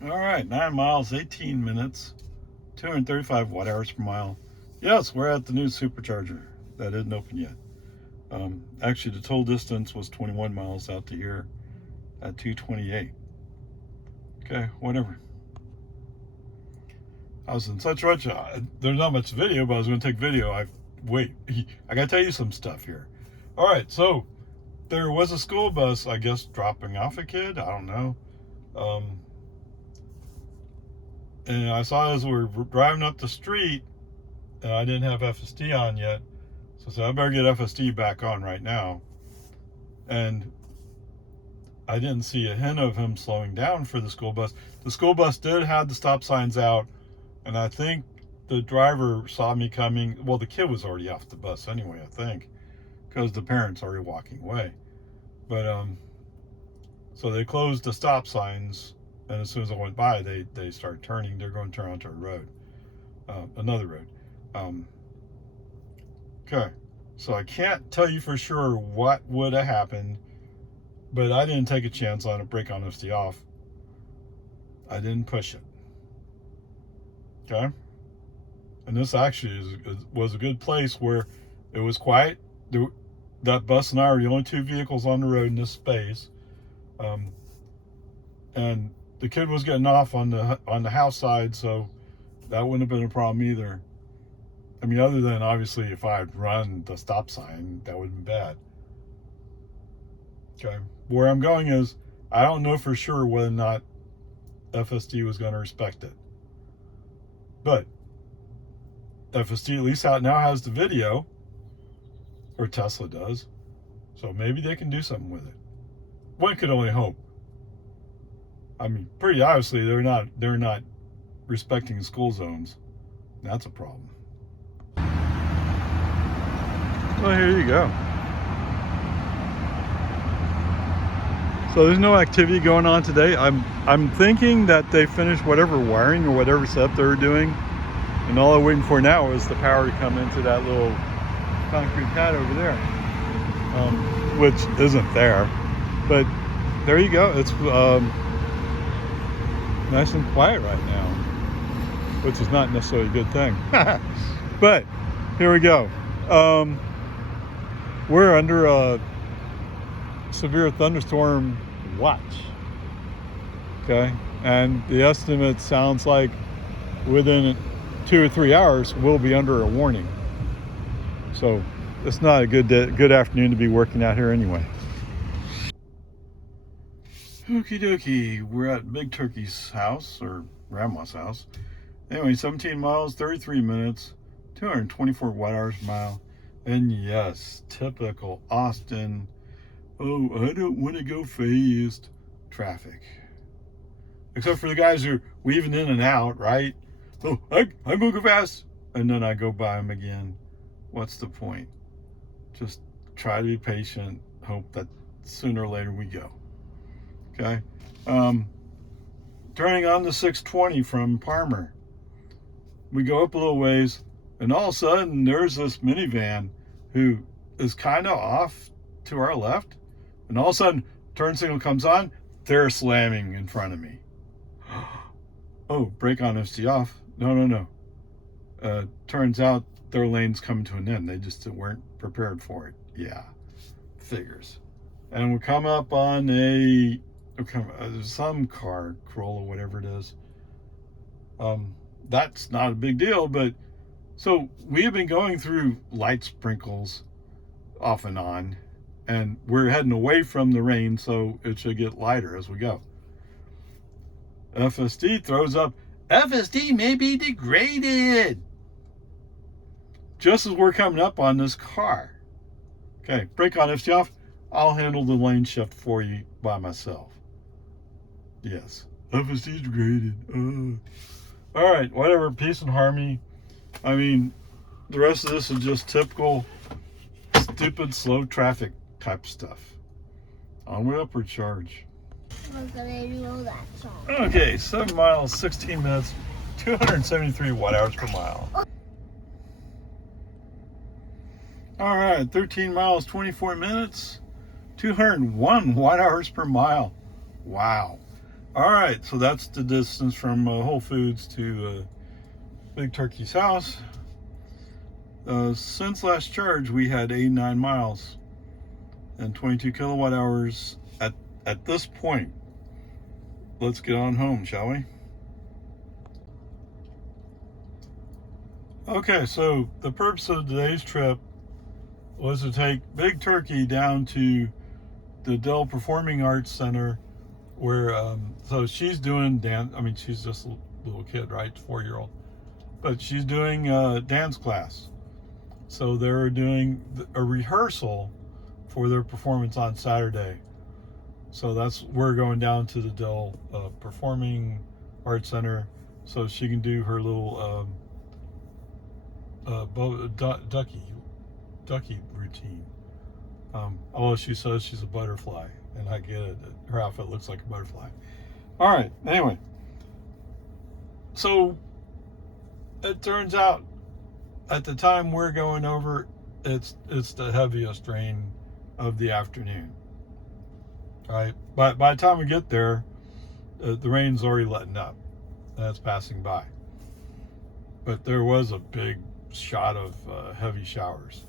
All right, 9 miles, 18 minutes, 235 watt hours per mile. Yes, we're at the new supercharger. That isn't open yet. Actually, the total distance was 21 miles out to here at 228. Okay, whatever. I was in such rush. There's not much video, but I was going to take video. I got to tell you some stuff here. All right, so there was a school bus, I guess, dropping off a kid. I don't know. And I saw as we were driving up the street, and I didn't have FSD on yet. So I said, I better get FSD back on right now. And I didn't see a hint of him slowing down for the school bus. The school bus did have the stop signs out, and I think the driver saw me coming. Well, the kid was already off the bus anyway, I think, because the parents already walking away. But so they closed the stop signs, and as soon as I went by, they started turning. They're going to turn onto a road, another road. Okay, so I can't tell you for sure what would have happened, but I didn't take a chance on it. Brake on FSD off. I didn't push it. Okay, and this actually was a good place where it was quiet. That bus and I are the only two vehicles on the road in this space, and the kid was getting off on the house side, so that wouldn't have been a problem either. I mean, other than obviously if I had run the stop sign, that would have been bad. Okay, where I'm going is I don't know for sure whether or not FSD was going to respect it, but FSD at least out now has the video, or Tesla does, so maybe they can do something with it. One could only hope. I mean, pretty obviously they're not respecting school zones. That's a problem. Well, here you go. So there's no activity going on today. I'm thinking that they finished whatever wiring or whatever setup they were doing, and all I'm waiting for now is the power to come into that little concrete pad over there, which isn't there. But there you go. It's nice and quiet right now, which is not necessarily a good thing. But here we go. We're under a severe thunderstorm watch. Okay, and the estimate sounds like within 2 or 3 hours we'll be under a warning. So it's not a good afternoon to be working out here anyway. Okie dokie, we're at Big Turkey's house, or Grandma's house. Anyway, 17 miles, 33 minutes, 224 watt hours per mile. And yes, typical Austin, oh, I don't want to go fast traffic. Except for the guys who are weaving in and out, right? Oh, I'm going to go fast. And then I go by them again. What's the point? Just try to be patient, hope that sooner or later we go. Okay, turning on the 620 from Palmer. We go up a little ways, and all of a sudden there's this minivan who is kind of off to our left, and all of a sudden turn signal comes on, they're slamming in front of me. Oh, brake on FSD off. No. Turns out their lane's coming to an end. They just weren't prepared for it. Yeah, figures. And we come up on some car, Corolla, whatever it is. That's not a big deal, but so we have been going through light sprinkles off and on, and we're heading away from the rain, so it should get lighter as we go. FSD throws up, FSD may be degraded, just as we're coming up on this car. Okay, brake on FSD off. I'll handle the lane shift for you by myself. Yes, FSD degraded. All right, whatever, peace and harmony. I mean, the rest of this is just typical stupid slow traffic type stuff. Onward, upward charge. We're gonna know that song. Okay, 7 miles, 16 minutes, 273 watt hours per mile. All right, 13 miles, 24 minutes, 201 watt hours per mile. Wow. All right, so that's the distance from Whole Foods to Big Turkey's house. Since last charge, we had 89 miles and 22 kilowatt hours at this point. Let's get on home, shall we? Okay, so the purpose of today's trip was to take Big Turkey down to the Dell Performing Arts Center, where so she's doing dance. I mean, she's just a little kid, right? 4-year-old, but she's doing dance class. So they're doing a rehearsal for their performance on Saturday. So we're going down to the Dell Performing Arts Center so she can do her little ducky routine. Although she says she's a butterfly, and I get it. Her outfit looks like a butterfly. All right. Anyway, so it turns out at the time we're going over, it's the heaviest rain of the afternoon. All right. By the time we get there, the rain's already letting up, and it's passing by. But there was a big shot of heavy showers.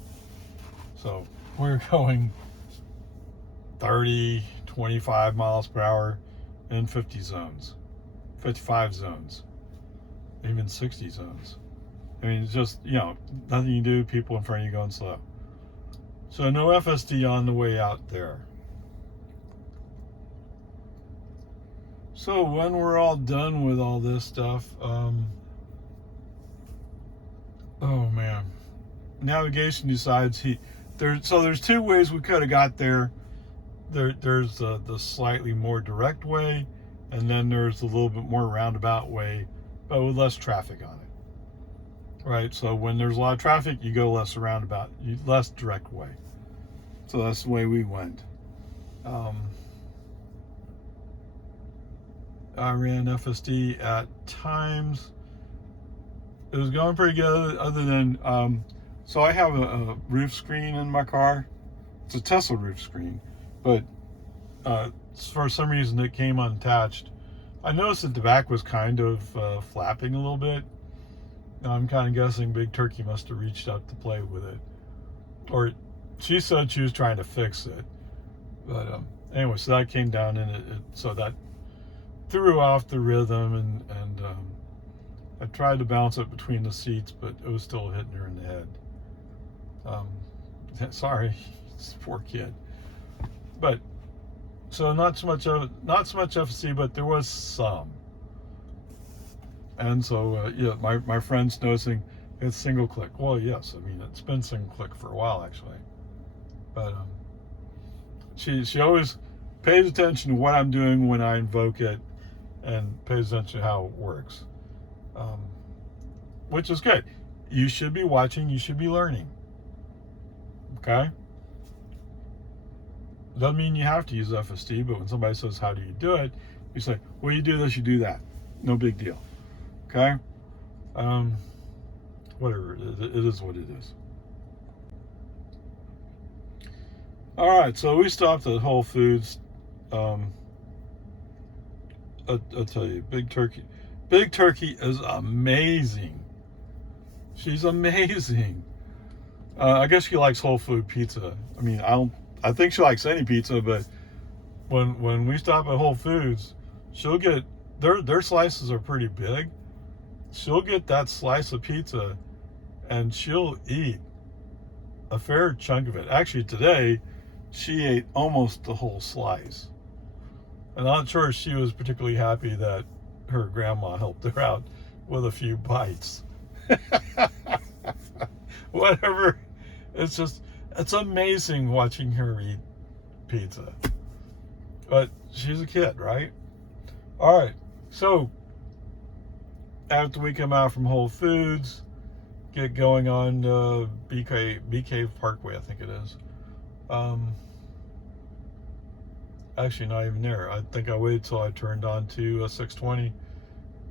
So we're going 30, 25 miles per hour in 50 zones, 55 zones, even 60 zones. I mean, it's just, nothing you do, people in front of you going slow. So no FSD on the way out there. So when we're all done with all this stuff, oh man, navigation decides there's two ways we could have got there. There's the slightly more direct way, and then there's a little bit more roundabout way, but with less traffic on it. Right, so when there's a lot of traffic, you go less roundabout, less direct way. So that's the way we went. I ran FSD at times. It was going pretty good, other than so I have a roof screen in my car. It's a Tesla roof screen, but for some reason it came unattached. I noticed that the back was kind of flapping a little bit. I'm kind of guessing Big Turkey must have reached out to play with it, or she said she was trying to fix it. But anyway, so that came down, and so that threw off the rhythm, and I tried to bounce it between the seats, but it was still hitting her in the head. Sorry, it's a poor kid. But so not so much FSD, but there was some. And so my friend's noticing it's single click. Well, yes, I mean it's been single click for a while actually, but she always pays attention to what I'm doing when I invoke it, and pays attention to how it works, which is good. You should be watching. You should be learning. Okay. Doesn't mean you have to use FSD, but when somebody says, "How do you do it?" you say, "Well, you do this, you do that. No big deal." Okay. Whatever. It is what it is. All right. So we stopped at Whole Foods. I'll tell you, Big Turkey is amazing. She's amazing. I guess she likes whole food pizza. I mean, I think she likes any pizza, but when we stop at Whole Foods, she'll get their slices are pretty big. She'll get that slice of pizza, and she'll eat a fair chunk of it. Actually, today she ate almost the whole slice. And I'm not sure she was particularly happy that her grandma helped her out with a few bites. Whatever. It's amazing watching her eat pizza. But she's a kid, right? All right. So after we come out from Whole Foods, get going on BK Parkway, I think it is. Actually, not even there. I think I waited till I turned on to 620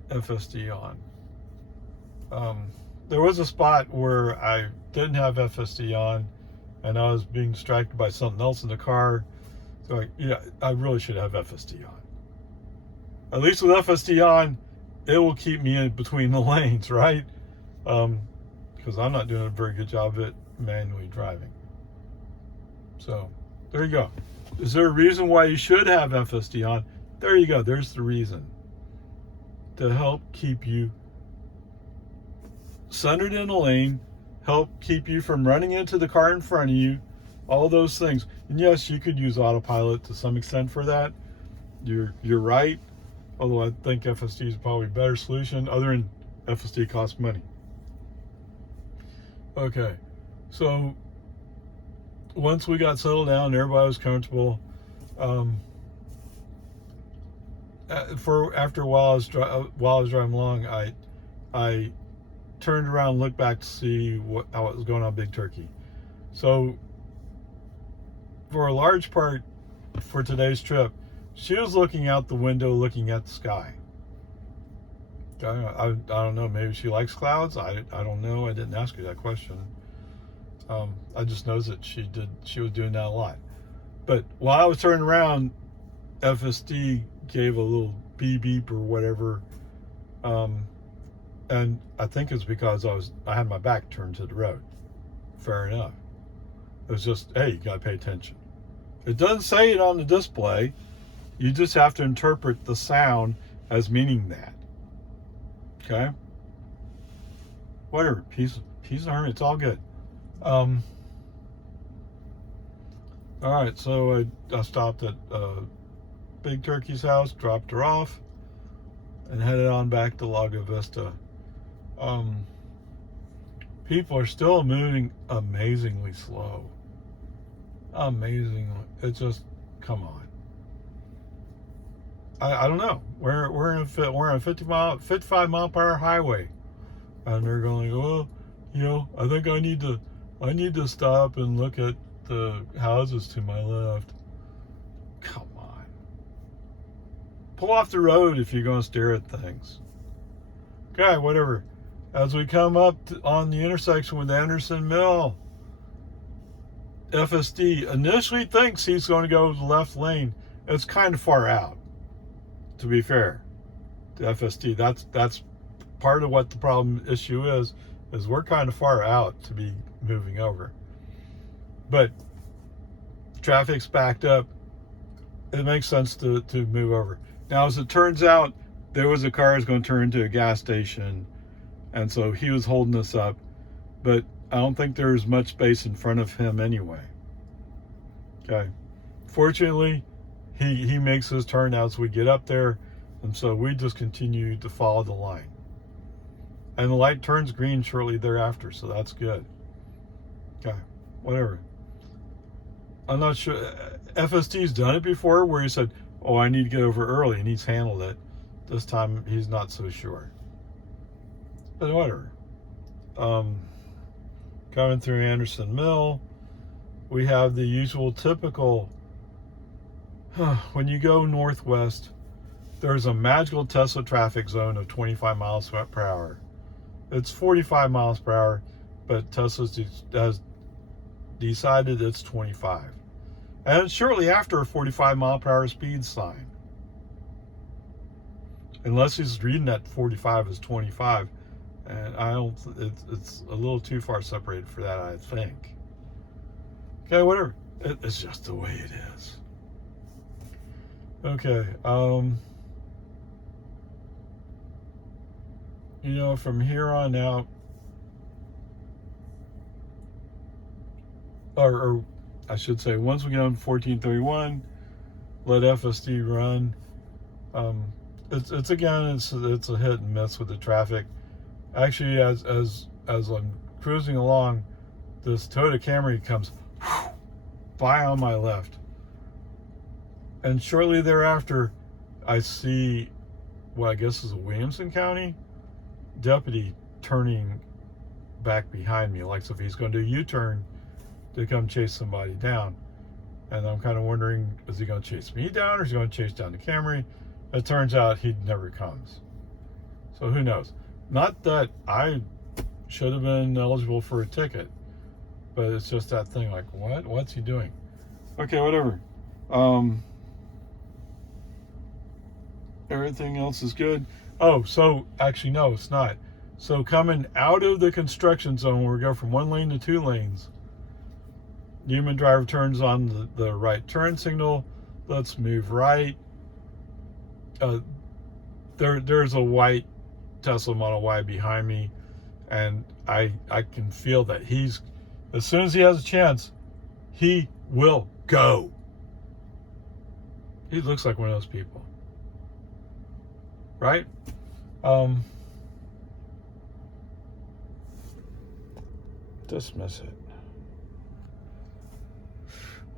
FSD on. There was a spot where I didn't have FSD on, and I was being distracted by something else in the car. So I really should have FSD on. At least with FSD on, it will keep me in between the lanes, right? Because I'm not doing a very good job of it manually driving. So there you go. Is there a reason why you should have FSD on? There you go. There's the reason. To help keep you centered in a lane, help keep you from running into the car in front of you, all those things. And yes, you could use autopilot to some extent for that. You're right. Although I think FSD is probably a better solution, other than FSD costs money. Okay, so once we got settled down, everybody was comfortable. After a while, while I was driving along, I turned around and looked back to see how it was going on Big Turkey. So for a large part for today's trip, she was looking out the window, looking at the sky. I don't know. Maybe she likes clouds. I don't know. I didn't ask her that question. I just know that she was doing that a lot. But while I was turning around, FSD gave a little beep beep or whatever, and I think it's because I had my back turned to the road. Fair enough. It was just, hey, you gotta pay attention. It doesn't say it on the display. You just have to interpret the sound as meaning that. Okay? Whatever. Peace of harmony. It's all good. All right, so I stopped at Big Turkey's house, dropped her off, and headed on back to Lago Vista. People are still moving amazingly slow. Amazingly. It's just, come on. I don't know. We're in a 55 mile per hour highway, and they're going, well, I think I need to stop and look at the houses to my left. Come on. Pull off the road if you're going to stare at things. Okay, whatever. As we come up on the intersection with Anderson Mill, FSD initially thinks he's going to go to the left lane. It's kind of far out, to be fair to FSD. That's part of what the problem issue is we're kind of far out to be moving over. But traffic's backed up. It makes sense to move over. Now, as it turns out, there was a car that's going to turn into a gas station, and so he was holding us up. But I don't think there's much space in front of him anyway. Okay. Fortunately, he makes his turn as we get up there, and so we just continue to follow the line. And the light turns green shortly thereafter, so that's good. Okay, whatever. I'm not sure. FSD's done it before where he said, oh, I need to get over early, and he's handled it. This time, he's not so sure. But whatever. Coming through Anderson Mill, we have the usual typical, when you go northwest, there's a magical Tesla traffic zone of 25 miles per hour. It's 45 miles per hour, but Tesla has decided it's 25. And it's shortly after a 45 mile per hour speed sign. Unless he's reading that 45 as 25. And it's a little too far separated for that, I think. Okay, whatever. It's just the way it is. Okay, from here on out, or I should say, once we get on 1431, let FSD run. It's a hit and miss with the traffic. Actually, as I'm cruising along, this Toyota Camry comes by on my left, and shortly thereafter, I see what I guess is a Williamson County deputy turning back behind me, like if he's going to do a U-turn to come chase somebody down. And I'm kind of wondering, is he going to chase me down, or is he going to chase down the Camry? It turns out he never comes. So who knows? Not that I should have been eligible for a ticket, but it's just that thing, like, what's he doing? Okay, whatever. Everything else is good. Oh, so actually, no, it's not. So coming out of the construction zone where we go from 1 lane to 2 lanes, human driver turns on the right turn signal. Let's move right. There's a white Tesla Model Y behind me, and I can feel that he's, as soon as he has a chance, he will go. He looks like one of those people, right? Dismiss it.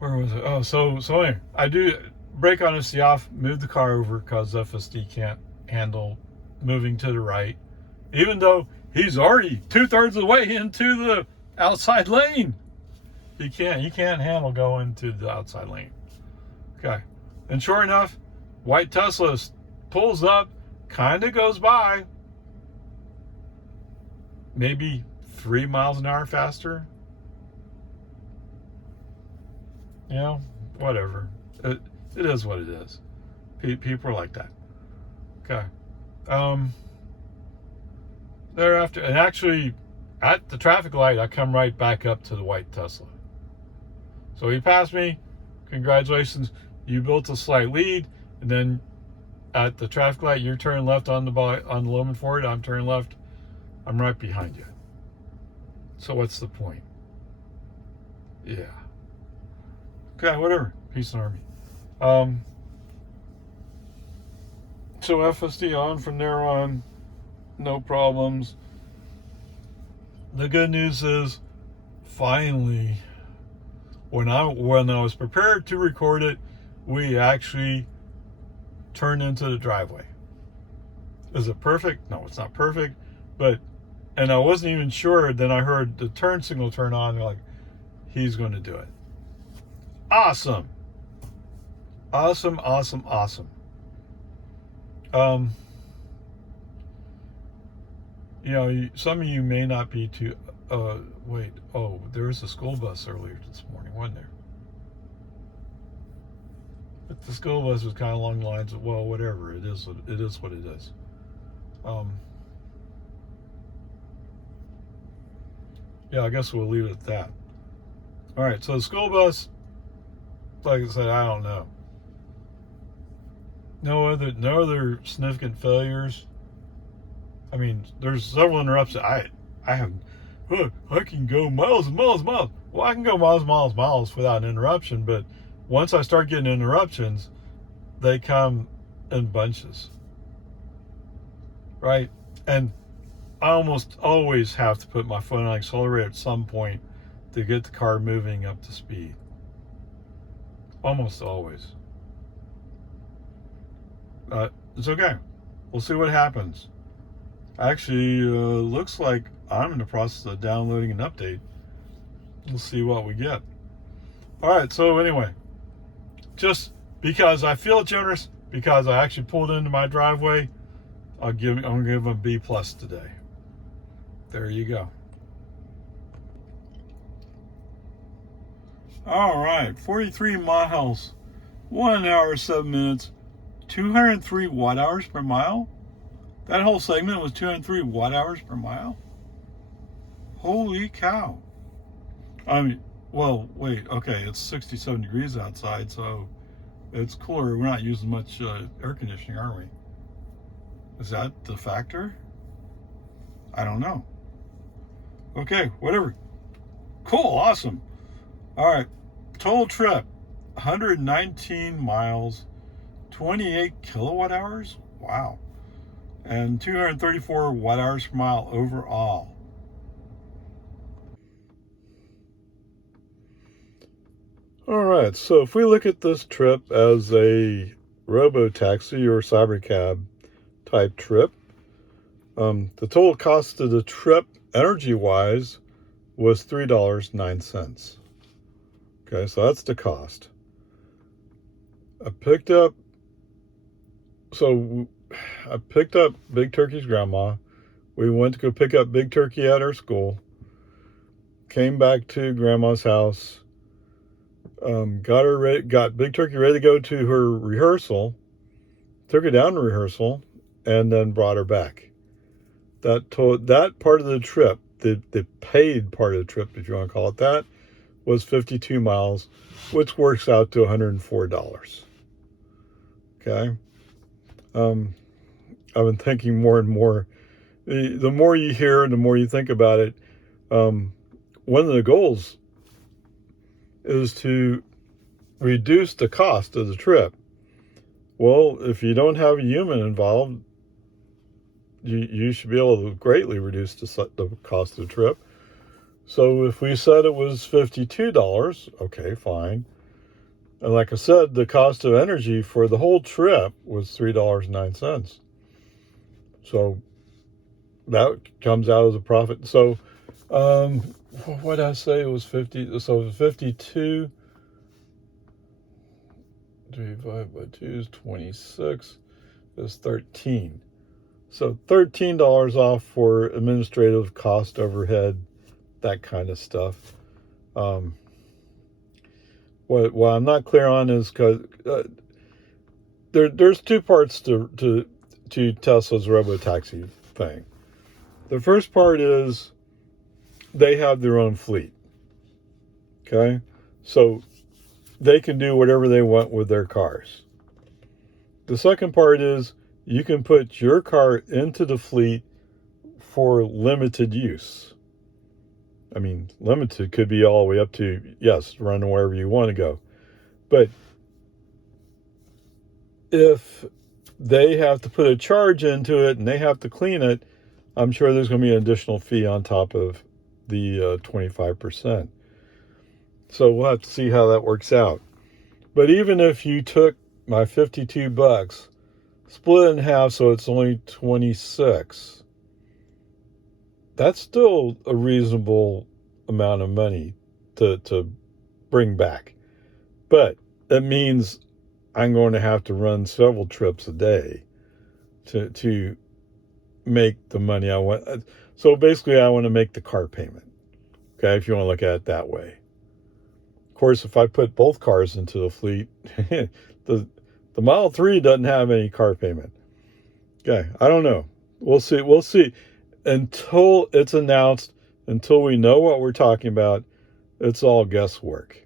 Where was it? Oh, so anyway, I do brake honesty off, move the car over because FSD can't handle moving to the right, even though he's already 2/3 of the way into the outside lane. He can't handle going to the outside lane. Okay, and sure enough, white Tesla pulls up, kind of goes by, maybe 3 miles an hour faster. You know, whatever. It is what it is. People are like that. Okay. Thereafter, and actually, at the traffic light, I come right back up to the white Tesla. So he passed me. Congratulations, you built a slight lead. And then at the traffic light, you're turning left on the Loman Ford. I'm turning left. I'm right behind you. So what's the point? Yeah. Okay, whatever. Peace and Army. So FSD on from there on, no problems. The good news is, finally, when I was prepared to record it, we actually turned into the driveway. Is it perfect? No, it's not perfect. And I wasn't even sure. Then I heard the turn signal turn on. Like, he's going to do it. Awesome. Awesome. You know, some of you may not be too. Wait. Oh, there was a school bus earlier this morning, wasn't there? But the school bus was kind of along the lines of, well, whatever. It is what it is. Yeah, I guess we'll leave it at that. All right. So the school bus, like I said, I don't know. No other significant failures. I mean, there's several interruptions. I can go miles and miles and miles. Well, I can go miles without an interruption, but once I start getting interruptions, they come in bunches, right? And I almost always have to put my foot on the accelerator at some point to get the car moving up to speed. Almost always. It's okay. We'll see what happens. Actually, looks like I'm in the process of downloading an update. We'll see what we get. All right. So anyway, just because I feel generous, because I actually pulled into my driveway, I'm gonna give him a B+ today. There you go. All right, 43 miles, 1 hour 7 minutes, 203 watt-hours per mile. That whole segment was 203 watt-hours per mile. Holy cow! I mean, well, wait. Okay, it's 67 degrees outside, so it's cooler. We're not using much air conditioning, are we? Is that the factor? I don't know. Okay, whatever. Cool, awesome. All right, total trip, 119 miles, 28 kilowatt hours. Wow. And 234 watt-hours per mile overall. All right, so if we look at this trip as a Robo taxi or Cybercab type trip, the total cost of the trip, energy-wise, was $3.09. Okay, so that's the cost. I picked up Big Turkey's grandma. We went to go pick up Big Turkey at her school. Came back to grandma's house. Got Big Turkey ready to go to her rehearsal. took her down to rehearsal, and then brought her back. That part of the trip, the paid part of the trip, if you want to call it that, was 52 miles, which works out to $104. Okay. I've been thinking more and more. The more you hear, the more you think about it. One of the goals is to reduce the cost of the trip. Well, if you don't have a human involved, you should be able to greatly reduce the cost of the trip. So if we said it was $52, okay, fine. And like I said, the cost of energy for the whole trip was $3.09. So that comes out as a profit. So what did I say? It was 50. So it was 52. Divided by 2 is 26. Is 13. So $13 off for administrative cost, overhead, that kind of stuff. What I'm not clear on is because there's two parts to Tesla's robotaxi thing. The first part is they have their own fleet. Okay, so they can do whatever they want with their cars. The second part is you can put your car into the fleet for limited use. I mean, limited could be all the way up to, yes, run wherever you want to go. But if they have to put a charge into it and they have to clean it, I'm sure there's going to be an additional fee on top of the 25%. So we'll have to see how that works out. But even if you took my $52, split it in half so it's only 26, that's still a reasonable amount of money to bring back. But that means I'm going to have to run several trips a day to make the money I want. So basically, I want to make the car payment. Okay, if you want to look at it that way. Of course, if I put both cars into the fleet, the Model 3 doesn't have any car payment. Okay, I don't know. We'll see. We'll see. Until it's announced, until we know what we're talking about, it's all guesswork.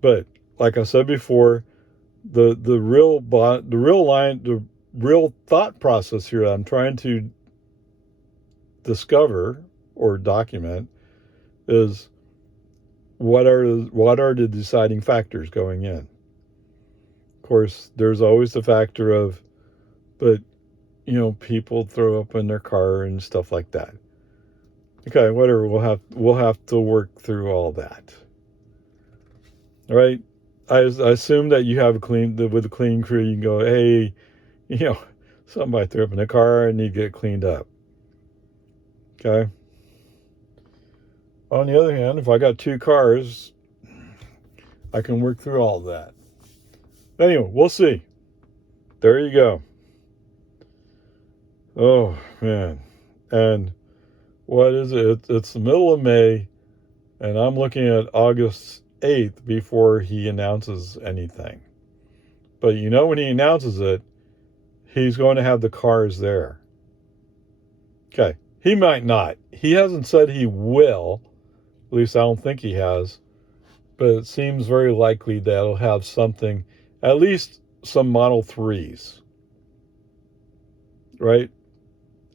But like I said before, the real thought process here that I'm trying to discover or document is what are the deciding factors going in. Of course, there's always the factor of, but people throw up in their car and stuff like that. Okay, whatever. We'll have to work through all that. All right. I assume that you have with a cleaning crew, you can go, hey, somebody threw up in the car and need to get cleaned up. Okay. On the other hand, if I got two cars, I can work through all of that. Anyway, we'll see. There you go. Oh, man. And what is it? It's the middle of May, and I'm looking at August 8th before he announces anything. But when he announces it, he's going to have the cars there. Okay. He might not. He hasn't said he will. At least I don't think he has. But it seems very likely that he'll have something, at least some Model 3s. Right?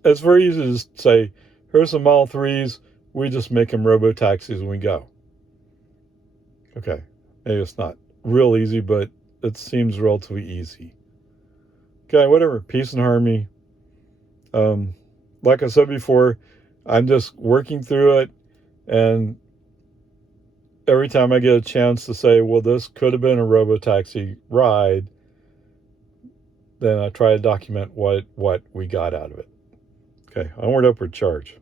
It's very easy to say, here's some Model 3s. We just make them robo-taxis and we go. Okay. Maybe it's not real easy, but it seems relatively easy. Okay, whatever. Peace and harmony. Like I said before, I'm just working through it, and every time I get a chance to say, well, this could have been a robotaxi ride, then I try to document what we got out of it. Okay, onward, upward, charge.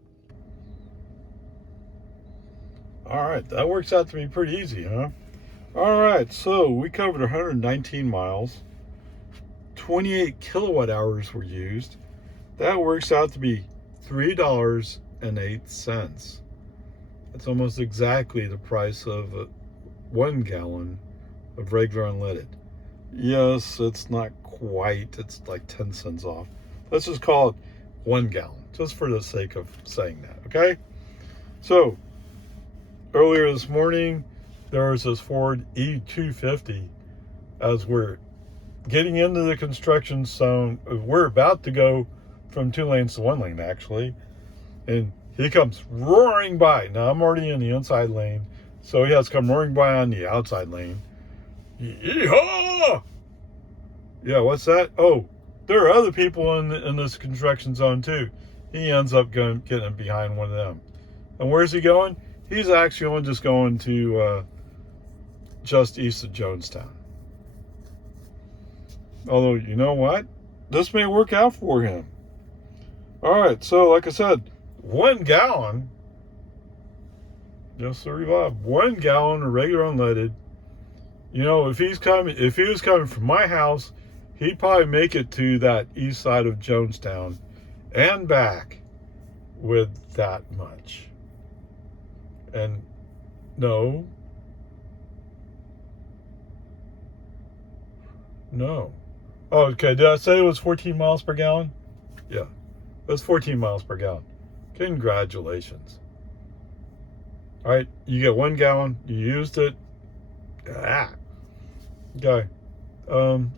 All right, that works out to be pretty easy, huh? All right, so we covered 119 miles. 28 kilowatt hours were used. That works out to be $3.08. That's almost exactly the price of 1 gallon of regular unleaded. Yes, it's not quite. It's like 10 cents off. Let's just call it 1 gallon, just for the sake of saying that, okay? So, earlier this morning, there was this Ford E250 as we're getting into the construction zone. We're about to go from 2 lanes to 1 lane, actually. And he comes roaring by. Now, I'm already in the inside lane, so he has come roaring by on the outside lane. Yeehaw! Yeah, what's that? Oh, there are other people in this construction zone, too. He ends up getting behind one of them. And where's he going? He's actually just going to just east of Jonestown. Although, you know what? This may work out for him. All right, so like I said, 1 gallon. Yes, sir, Bob. 1 gallon of regular unleaded. You know, if he was coming from my house, he'd probably make it to that east side of Jonestown and back with that much. And no. Oh, okay, did I say it was 14 miles per gallon? Yeah, that's 14 miles per gallon. Congratulations. All right, you get 1 gallon, you used it. Okay.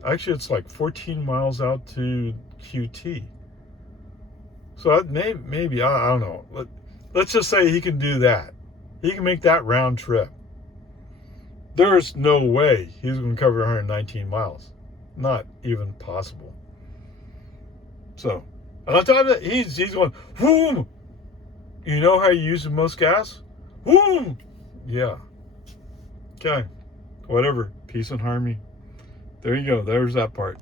Actually, it's like 14 miles out to QT. So maybe I don't know. Let's just say he can do that. He can make that round trip. There's no way he's going to cover 119 miles. Not even possible. So, and on top of that, he's going, whoom! You know how you use the most gas? Whoom! Yeah. Okay. Whatever. Peace and harmony. There you go. There's that part.